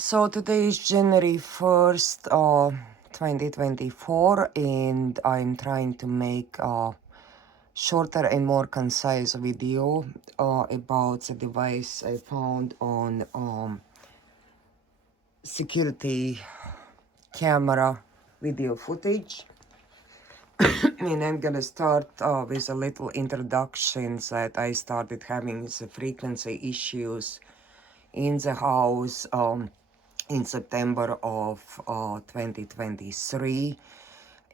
So today is January 1st, 2024, and I'm trying to make a shorter and more concise video about the device I found on security camera video footage. And I'm gonna start with a little introduction that I started having the frequency issues in the house in September of 2023,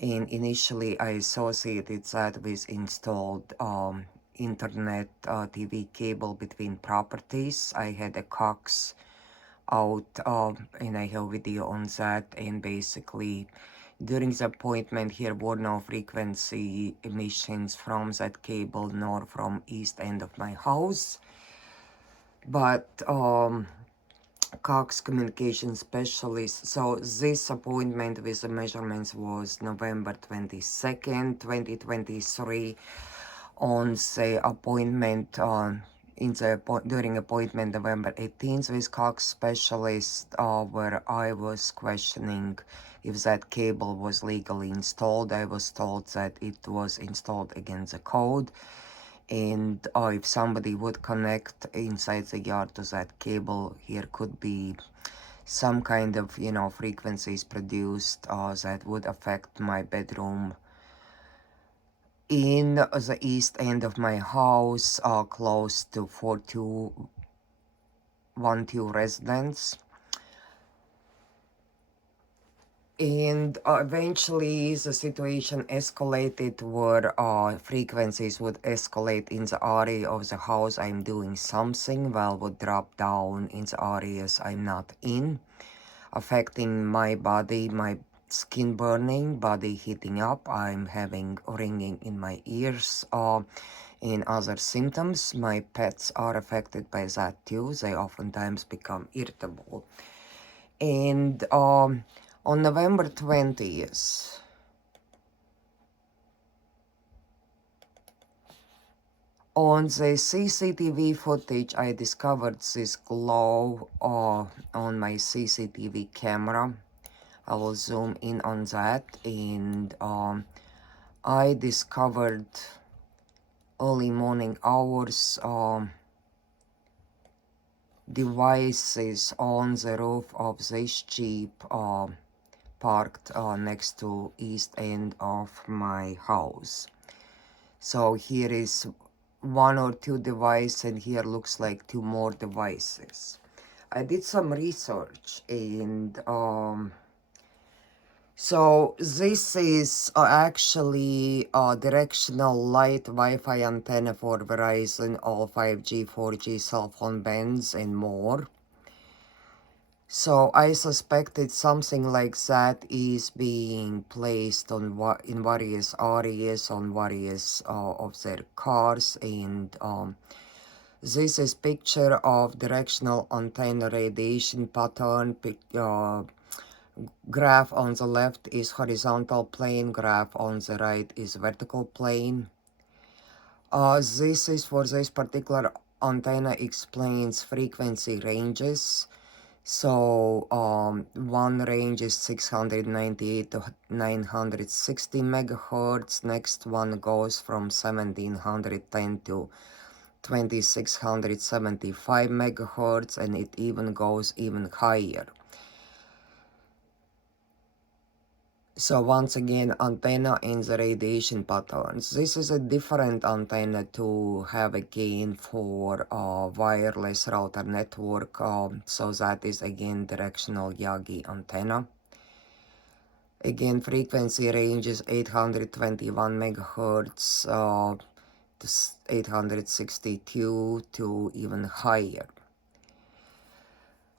and initially I associated that with installed internet TV cable between properties. I had a cox out and I have video on that, and basically during the appointment here were no frequency emissions from that cable nor from east end of my house, but Cox communication specialist. So this appointment with the measurements was November 22nd, 2023. On the appointment during appointment November 18th with Cox specialist, where I was questioning if that cable was legally installed. I was told that it was installed against the code, and if somebody would connect inside the yard to that cable, here could be some kind of frequencies produced that would affect my bedroom in the east end of my house, close to 4212 residence. And eventually the situation escalated where frequencies would escalate in the area of the house I'm doing something, while would drop down in the areas I'm not in, affecting my body, my skin burning, body heating up. I'm having ringing in my ears and other symptoms. My pets are affected by that too. They oftentimes become irritable. And on November 20th, on the CCTV footage, I discovered this glow on my CCTV camera. I will zoom in on that, and I discovered early morning hours devices on the roof of this Jeep parked next to east end of my house. So here is one or two devices, and here looks like two more devices. I did some research, and so this is actually a directional light Wi-Fi antenna for Verizon, all 5G, 4G cell phone bands and more. So I suspected something like that is being placed on in various areas on various of their cars, and this is picture of directional antenna radiation pattern. Graph on the left is horizontal plane, graph on the right is vertical plane. This is for this particular antenna explains frequency ranges. So one range is 698 to 960 megahertz. Next one goes from 1710 to 2675 megahertz, and it even goes even higher. So once again, antenna and the radiation patterns. This is a different antenna to have a gain for wireless router network. So that is again directional Yagi antenna. Again, frequency range is 821 megahertz to 862 to even higher.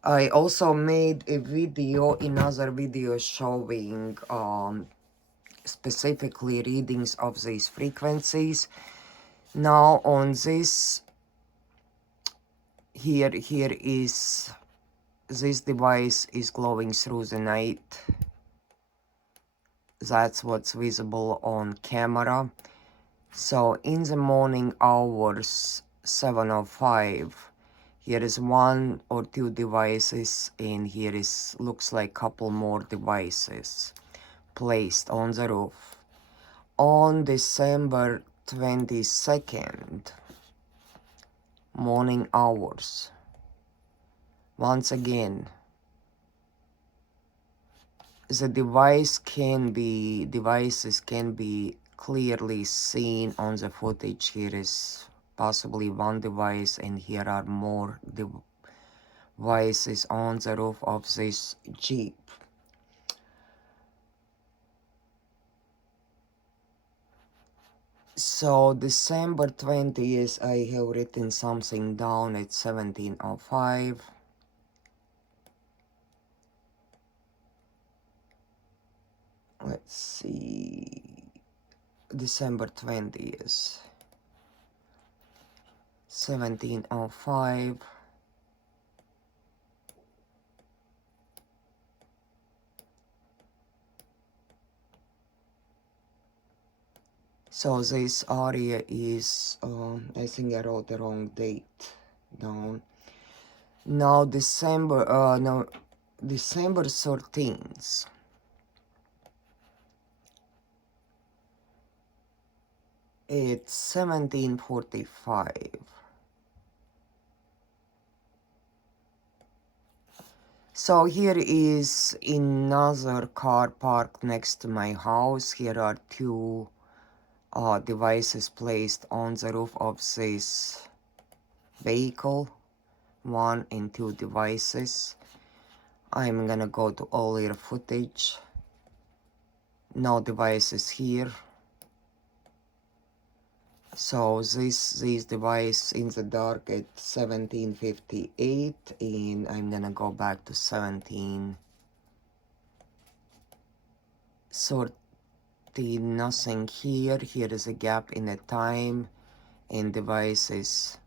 I also made a video, another video showing specifically readings of these frequencies. Now on this, here is, this device is glowing through the night. That's what's visible on camera. So in the morning hours, 7:05, Here is 1 or 2 devices, and here is looks like couple more devices placed on the roof. On December 22nd, morning hours, once again, the devices can be clearly seen on the footage. Here is possibly 1 device, and here are more devices on the roof of this Jeep. So December 20th, I have written something down at 17:05. Let's see, December 20th, 17:05. So this area is, I think I wrote the wrong date down. Now December 13th. It's 17:45. So here is another car parked next to my house. Here are 2 devices placed on the roof of this vehicle. 1 and 2 devices. I'm gonna go to earlier footage. No devices here. So this device in the dark at 17:58, and I'm gonna go back to 17:30. Nothing here. Here is a gap in the time, and device is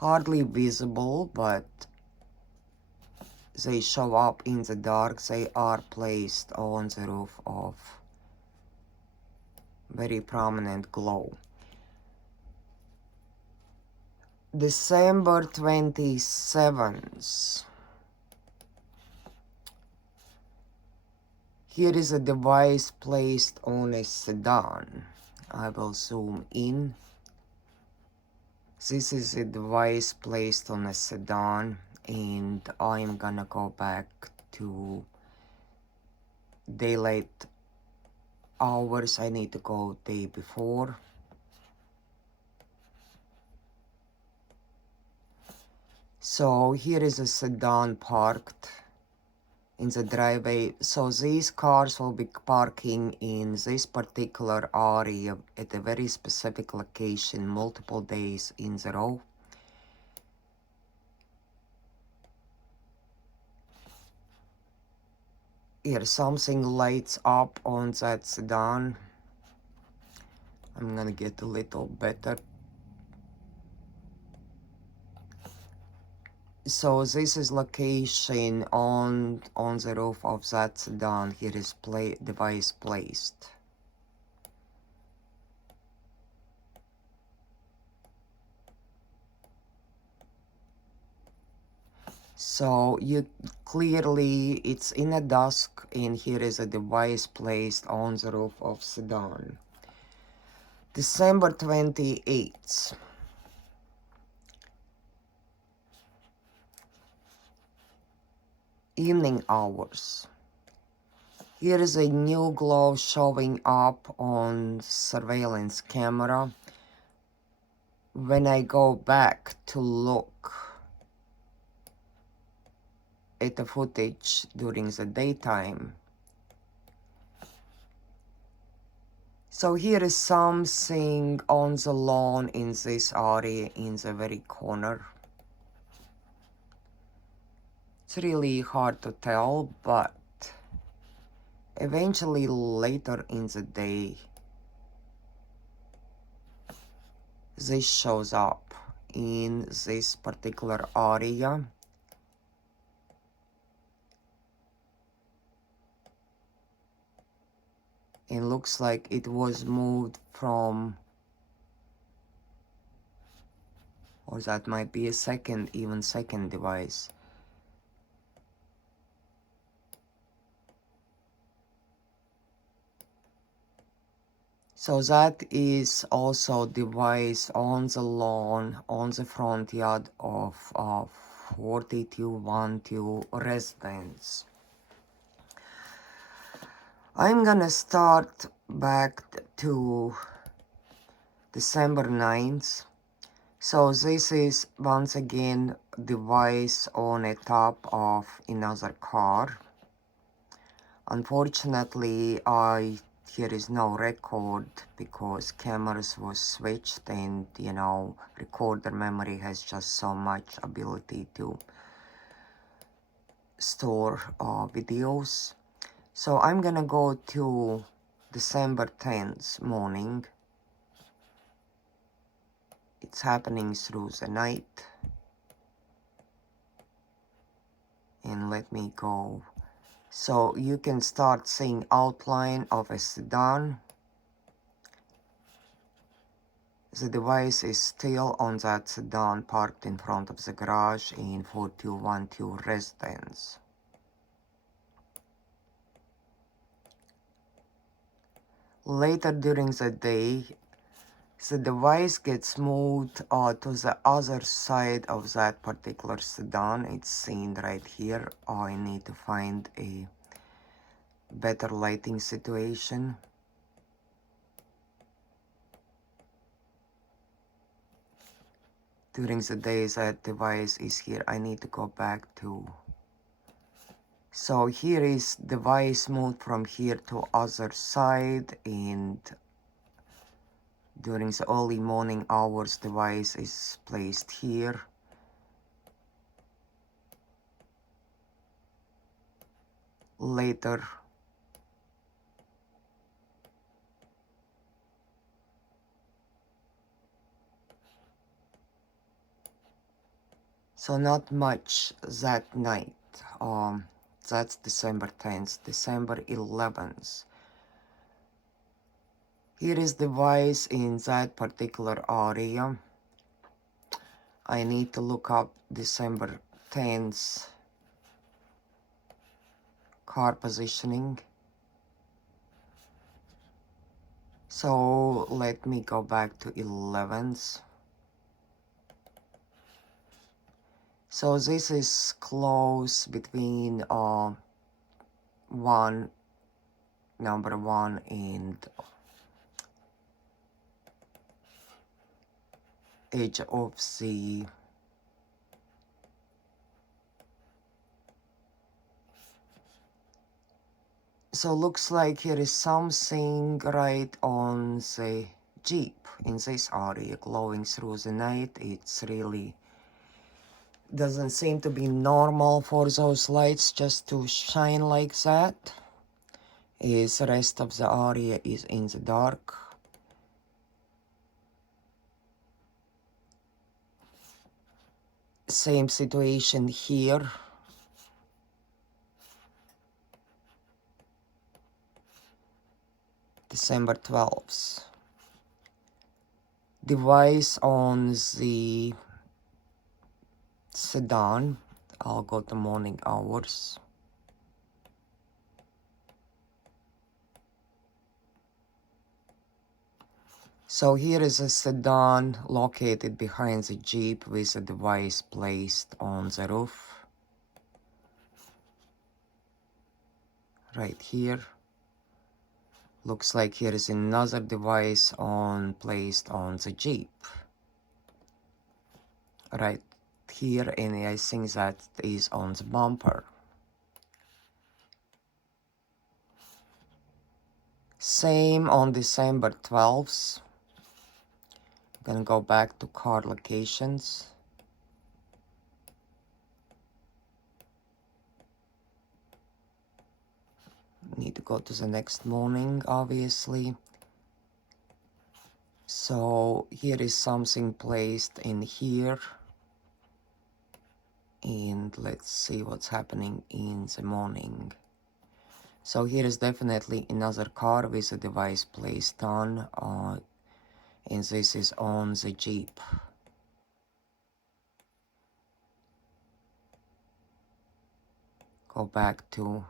hardly visible, but they show up in the dark. They are placed on the roof of very prominent glow. December 27th. Here is a device placed on a sedan. I will zoom in. This is a device placed on a sedan, and I'm gonna go back to daylight hours. I need to go day before. So here is a sedan parked in the driveway. So these cars will be parking in this particular area at a very specific location multiple days in a row. Here something lights up on that sedan. I'm gonna get a little better. So this is location on the roof of that sedan. Here is device placed. So you clearly, it's in a dusk, and here is a device placed on the roof of sedan. December 28th. Evening hours. Here is a new glow showing up on surveillance camera. When I go back to look at the footage during the daytime, so here is something on the lawn in this area in the very corner. It's really hard to tell, but eventually later in the day, this shows up in this particular area. It looks like it was moved from or that might be a second, even second device. So that is also device on the lawn, on the front yard of 4212 residence. I'm gonna start back to December 9th. So this is once again device on a top of another car. Unfortunately, here is no record because cameras was switched, and you know, recorder memory has just so much ability to store videos. So I'm gonna go to December 10th morning. It's happening through the night. And let me go. So you can start seeing outline of a sedan. The device is still on that sedan parked in front of the garage in 4212 residence. Later during the day, the device gets moved to the other side of that particular sedan. It's seen right here. I need to find a better lighting situation. During the day that device is here, I need to go back to. So here is device moved from here to other side, and during the early morning hours device is placed here. Later so not much that night. That's December 10th. December 11th. Here is device in that particular area. I need to look up December 10th car positioning. So let me go back to 11th. So this is close between number one and edge of the so looks like here is something right on the Jeep in this area glowing through the night. It's really doesn't seem to be normal for those lights just to shine like that. Is the rest of the area is in the dark. Same situation here. December 12th. Device on the sedan. I'll go to morning hours. So here is a sedan located behind the Jeep with a device placed on the roof. Right here. Looks like here is another device placed on the Jeep. Right here, and I think that is on the bumper. Same on December 12th. I'm gonna go back to car locations. Need to go to the next morning, obviously. So here is something placed in here. And let's see what's happening in the morning. So here is definitely another car with a device placed on, and this is on the Jeep. go back to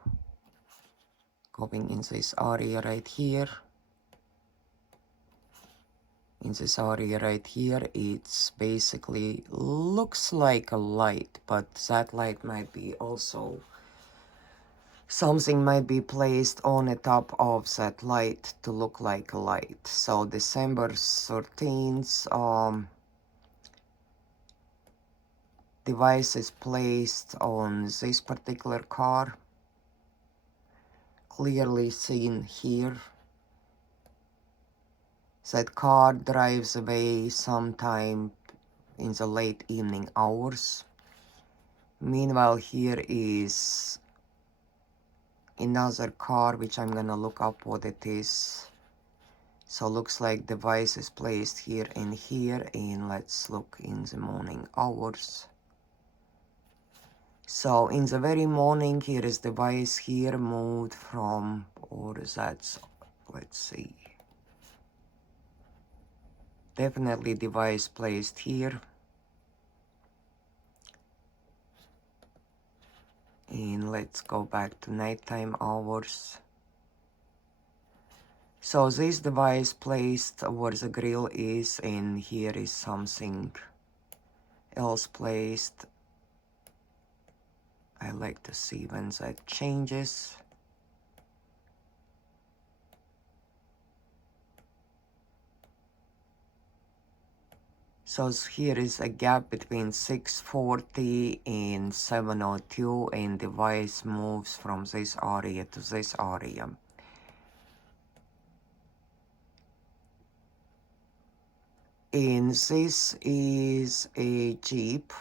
going in this area right here. In this area right here, it's basically looks like a light, but that light might be also something might be placed on the top of that light to look like a light. So December 13th, device is placed on this particular car, clearly seen here. That car drives away sometime in the late evening hours. Meanwhile, here is another car, which I'm gonna look up what it is. So looks like device is placed here, and let's look in the morning hours. So in the very morning, here is device here moved from, or that's, let's see, definitely device placed here. And let's go back to nighttime hours. So this device placed where the grill is, and here is something else placed. I like to see when that changes. So here is a gap between 640 and 702, and device moves from this area to this area. And this is a Jeep.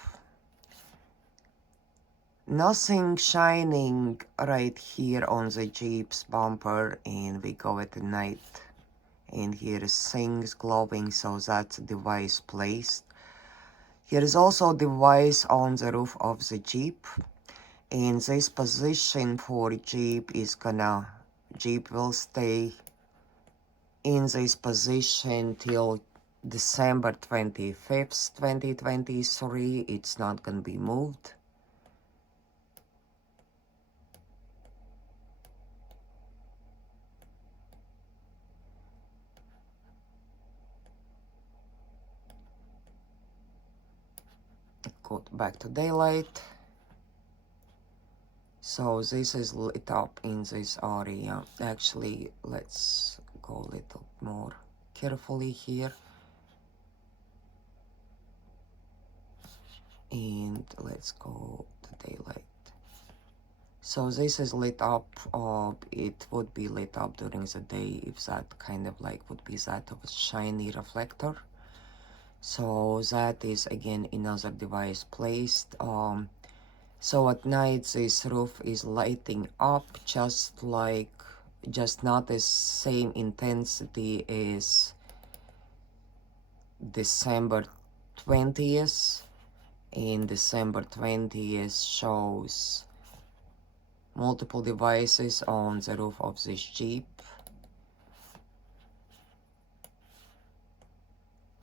Nothing shining right here on the Jeep's bumper, and we go at the night. And here is things glowing, so that's device placed. Here is also device on the roof of the Jeep. And this position for Jeep is gonna, Jeep will stay in this position till December 25th, 2023. It's not gonna be moved. Go back to daylight. So this is lit up in this area. Actually, let's go a little more carefully here. And let's go to daylight. So this is lit up. It would be lit up during the day if that kind of like would be that of a shiny reflector. So that is again another device placed. So at night this roof is lighting up just not the same intensity as December 20th. And December 20th shows multiple devices on the roof of this Jeep.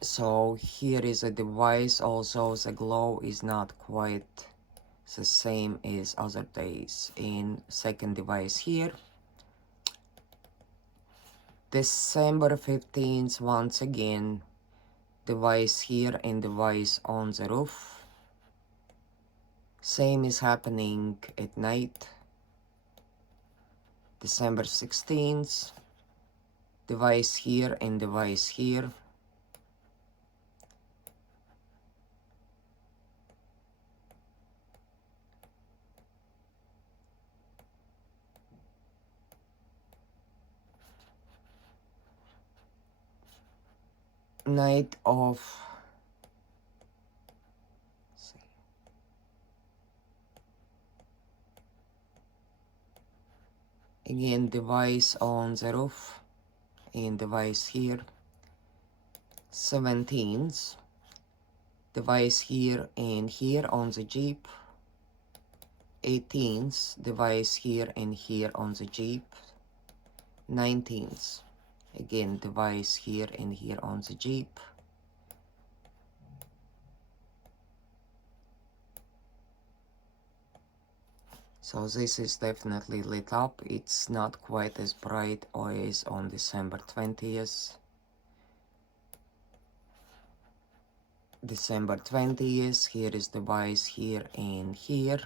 So here is a device also. The glow is not quite the same as other days. In second device here, December 15th, once again, device here and device on the roof. Same is happening at night. December 16th, device here and device here. Night of, again device on the roof and device here. 17th, device here and here on the Jeep. 18th, device here and here on the Jeep. 19th, again device here and here on the Jeep. So this is definitely lit up. It's not quite as bright as on December 20th. December 20th, here is device here and here.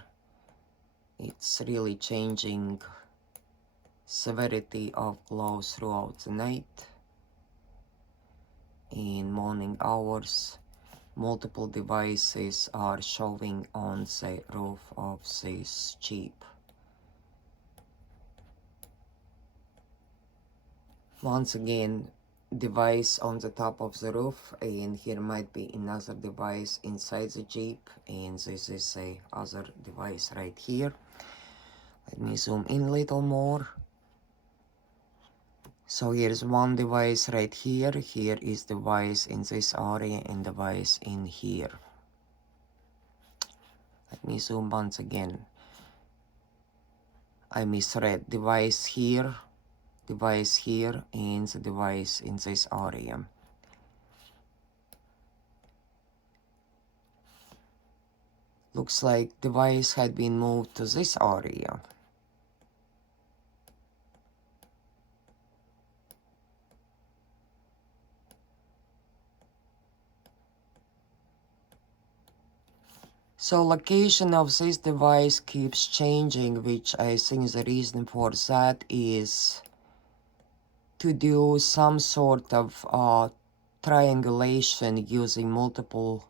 It's really changing severity of glow throughout the night. In morning hours, multiple devices are showing on the roof of this Jeep. Once again, device on the top of the roof, and here might be another device inside the Jeep, and this is a other device right here. Let me zoom in a little more. So here's one device right here. Here is device in this area and device in here. Let me zoom once again. I misread. Device here, and the device in this area. Looks like device had been moved to this area. So location of this device keeps changing, which I think the reason for that is to do some sort of triangulation using multiple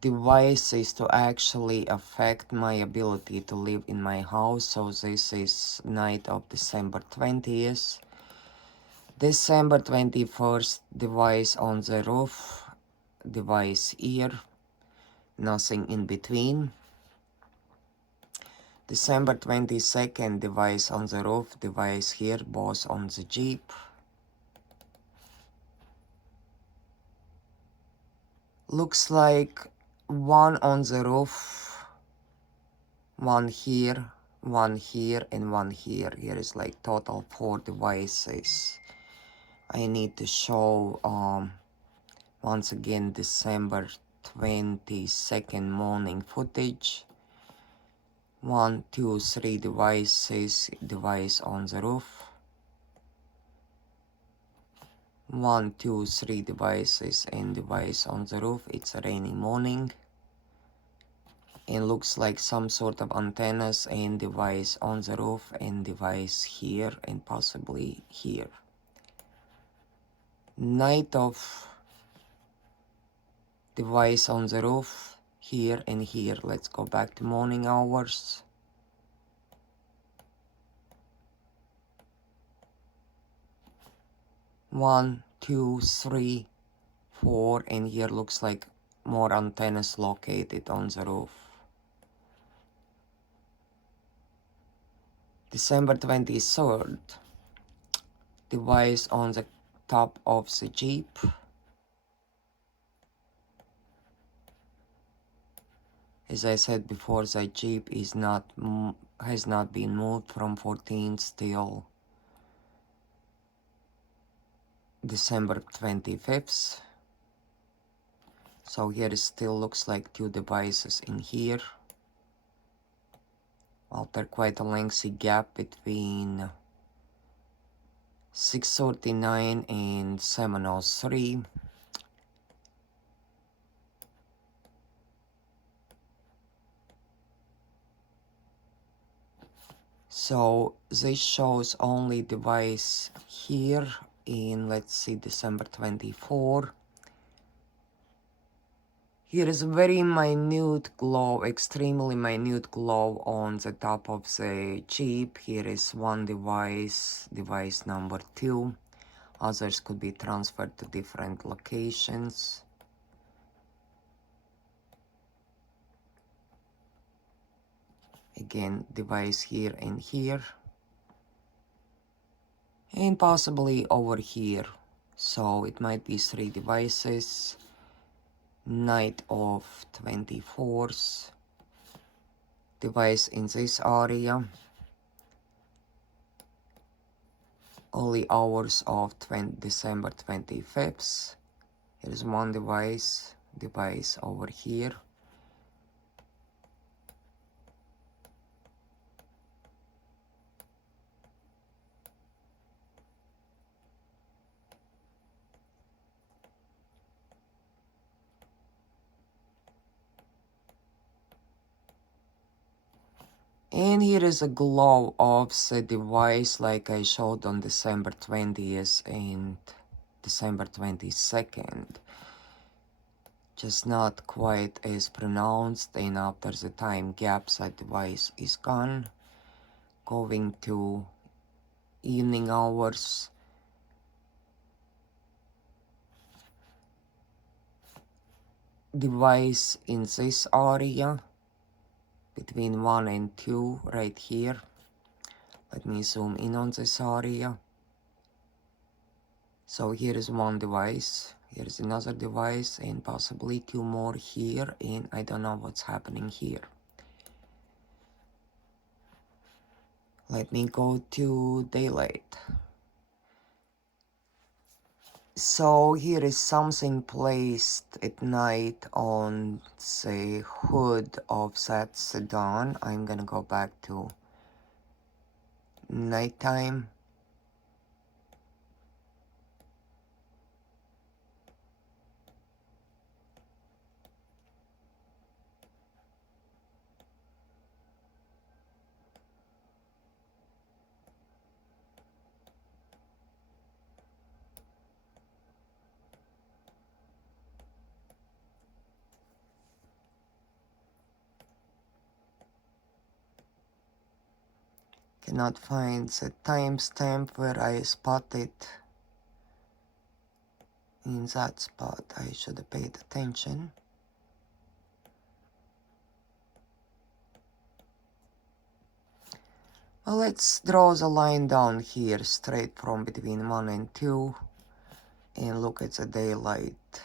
devices to actually affect my ability to live in my house. So this is night of December 20th. December 21st, device on the roof, device here, nothing in between. December 22nd, device on the roof, device here, both on the Jeep. Looks like one on the roof, one here, and one here. Here is like total 4 devices. I need to show once again December 22nd morning footage. 1, 2, 3 devices, device on the roof. 1, 2, 3 devices and device on the roof. It's a rainy morning. It looks like some sort of antennas and device on the roof and device here and possibly here. Night of device on the roof here and here. Let's go back to morning hours. One, 2, 3, 4, and here looks like more antennas located on the roof. December 23rd, device on the top of the Jeep. As I said before, the Jeep is has not been moved from 14th till December 25th. So here it still looks like 2 devices in here. Well, there's quite a lengthy gap between 6:39 and 7:03. So this shows only device here in, let's see, December 24. Here is a very minute glow, extremely minute glow on the top of the Jeep. Here is one device, device number 2. Others could be transferred to different locations. Again, device here and here. And possibly over here. So it might be 3 devices. Night of 24th. Device in this area. Early hours of December 25th. Here's one device over here. And here is a glow of the device like I showed on December 20th and December 22nd. Just not quite as pronounced, and after the time gaps that device is gone. Going to evening hours. Device in this area between 1 and 2 right here. Let me zoom in on this area. So here is one device, here is another device, and possibly 2 more here, and I don't know what's happening here. Let me go to daylight. So here is something placed at night on the hood of that sedan. I'm gonna go back to nighttime. Cannot find the timestamp where I spotted in that spot. I should have paid attention. Well, let's draw the line down here straight from between 1 and 2 and look at the daylight.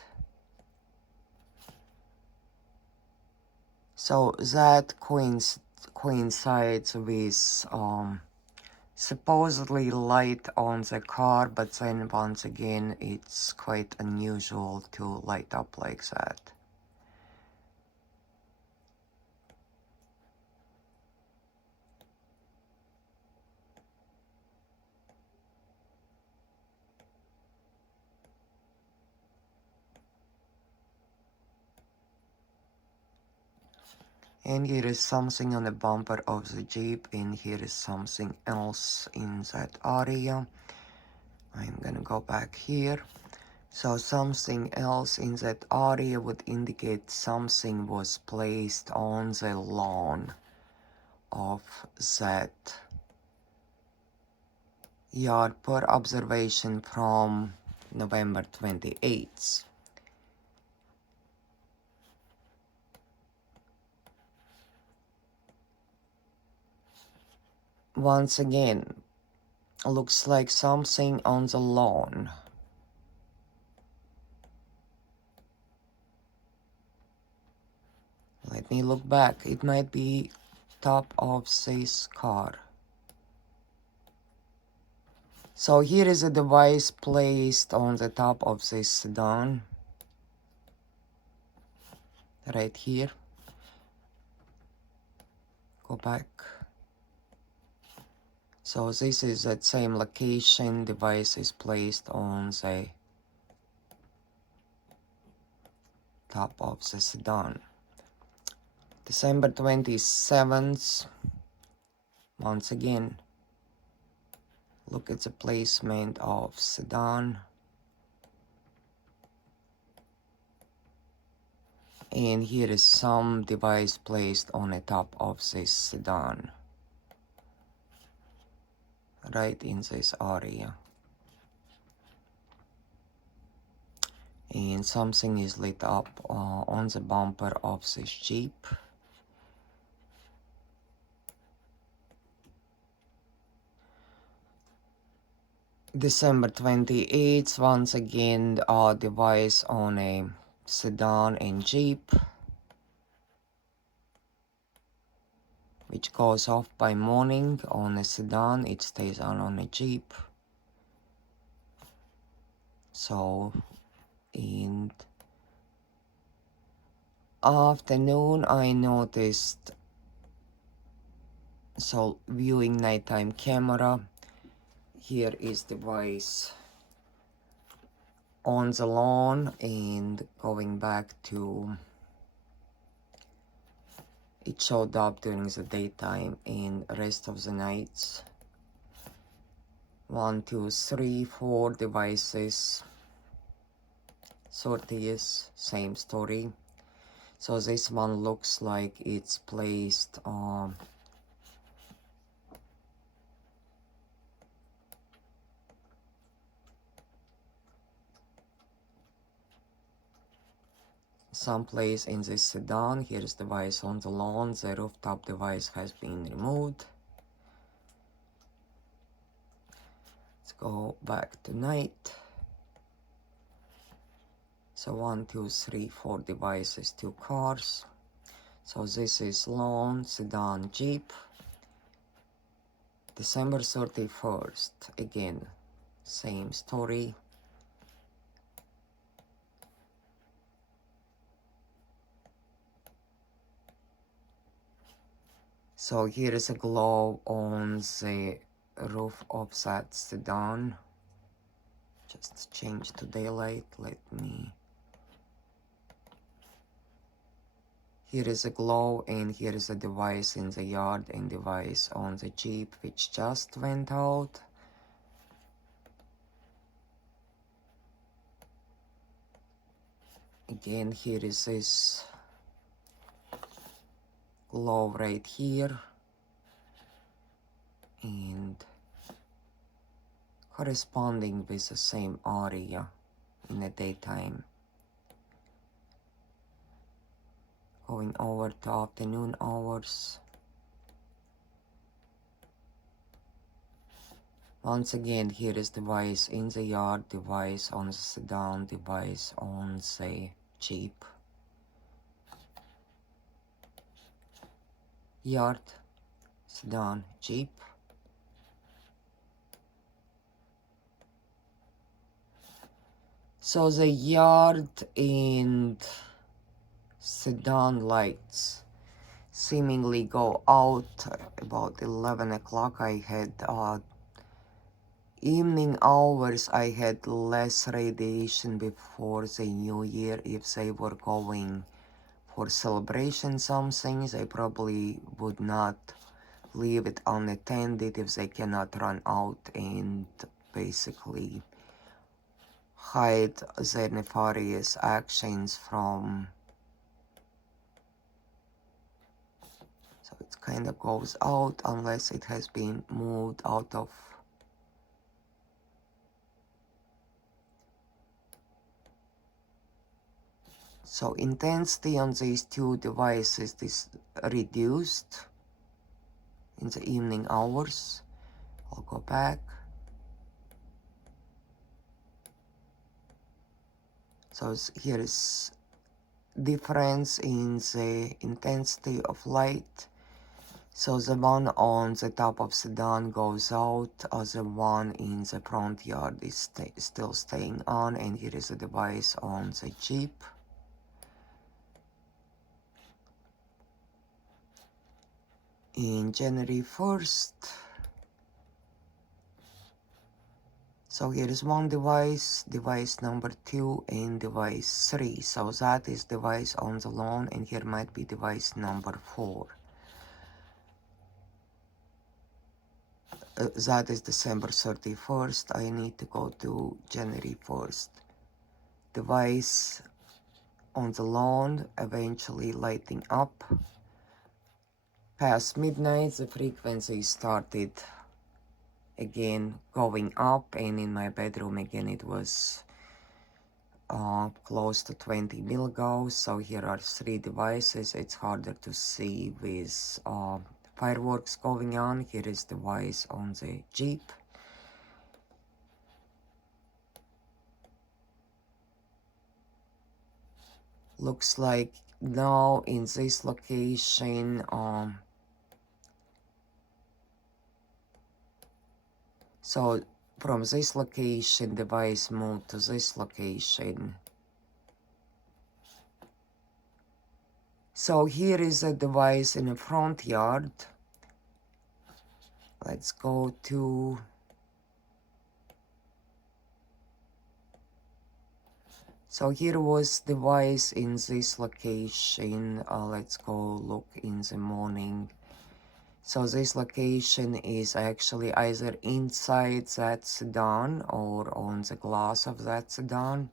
So that coincides with supposedly light on the car, but then once again it's quite unusual to light up like that. And here is something on the bumper of the Jeep, and here is something else in that area. I'm gonna go back here. So something else in that area would indicate something was placed on the lawn of that yard per observation from November 28th. Once again, looks like something on the lawn. Let me look back. It might be top of this car. So here is a device placed on the top of this sedan. Right here. Go back. So this is that same location. Device is placed on the top of the sedan. December 27th. Once again, look at the placement of sedan. And here is some device placed on the top of this sedan. Right in this area. And something is lit up on the bumper of this Jeep. December 28th, once again, device on a sedan and Jeep, which goes off by morning. On a sedan, it stays on a Jeep. So in afternoon I noticed, so viewing nighttime camera, here is device on the lawn, and going back to It showed up during the daytime and rest of the nights. 1, 2, 3, 4 devices. 30th, same story. So this one looks like it's placed someplace in this sedan. Here's device on the lawn. The rooftop device has been removed. Let's go back to night. So 1, 2, 3, 4 devices, 2 cars. So this is lawn, sedan, Jeep. December 31st, again, same story. So here is a glow on the roof of that sedan. Just change to daylight. Let me. Here is a glow, and here is a device in the yard and device on the Jeep which just went out. Again, here is this glow right here, and corresponding with the same area in the daytime. Going over to afternoon hours. Once again, here is device in the yard, device on the sedan, device on the Jeep. Yard, sedan, Jeep. So the yard and sedan lights seemingly go out about 11 o'clock. I had evening hours. I had less radiation before the new year. If they were going for celebration something, they probably would not leave it unattended if they cannot run out and basically hide their nefarious actions from. So it kind of goes out unless it has been moved out of. So intensity on these two devices is reduced in the evening hours. I'll go back. So here is difference in the intensity of light. So the one on the top of sedan goes out, the one in the front yard is still staying on, and here is a device on the Jeep. In January 1st, so here is one device, device number 2, and device 3. So that is device on the lawn, and here might be device number 4. That is December 31st. I need to go to January 1st. Device on the lawn, eventually lighting up. Past midnight, the frequency started again going up, and in my bedroom again it was close to 20 milligauss. So here are 3 devices. It's harder to see with fireworks going on. Here is device on the Jeep. Looks like now in this location so from this location device moved to this location. So here is a device in the front yard. Let's go to So here was device in this location. Let's go look in the morning. So this location is actually either inside that sedan or on the glass of that sedan.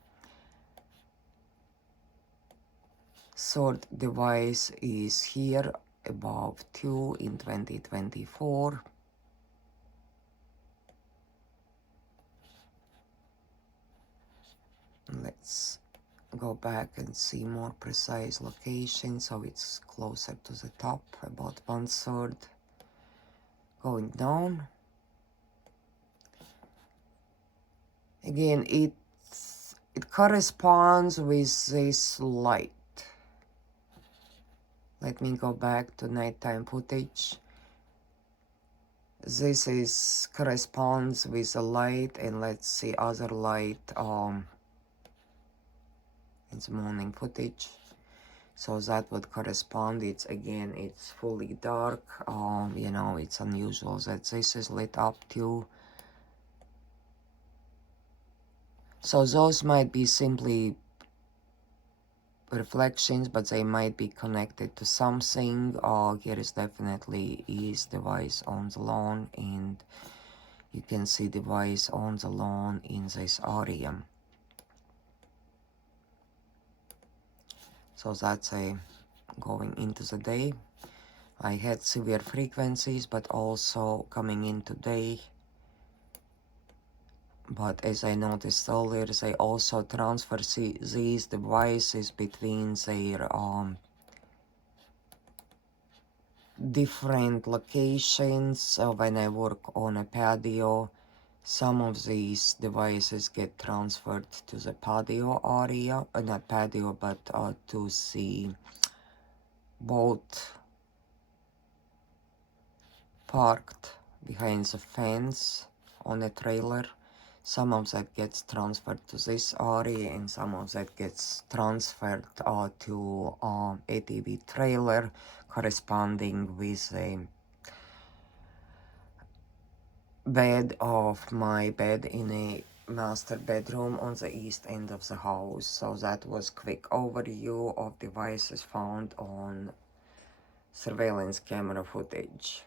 Third device is here above 2 in 2024. Let's go back and see more precise location. So it's closer to the top, about 1/3. Going down. Again, it corresponds with this light. Let me go back to nighttime footage. This is corresponds with the light, and let's see other light in the morning footage. So that would correspond. It's again, it's fully dark. You know, it's unusual that this is lit up too. So those might be simply reflections, but they might be connected to something. Here is definitely is device on the lawn, and you can see device on the lawn in this area. So that's a going into the day. I had severe frequencies, but also coming in today. But as I noticed earlier, they also transfer these devices between their different locations. So when I work on a patio, some of these devices get transferred to the patio area, not patio, but to the boat parked behind the fence on a trailer. Some of that gets transferred to this area, and some of that gets transferred to ATV trailer corresponding with a bed of my bed in a master bedroom on the east end of the house. So that was quick overview of devices found on surveillance camera footage.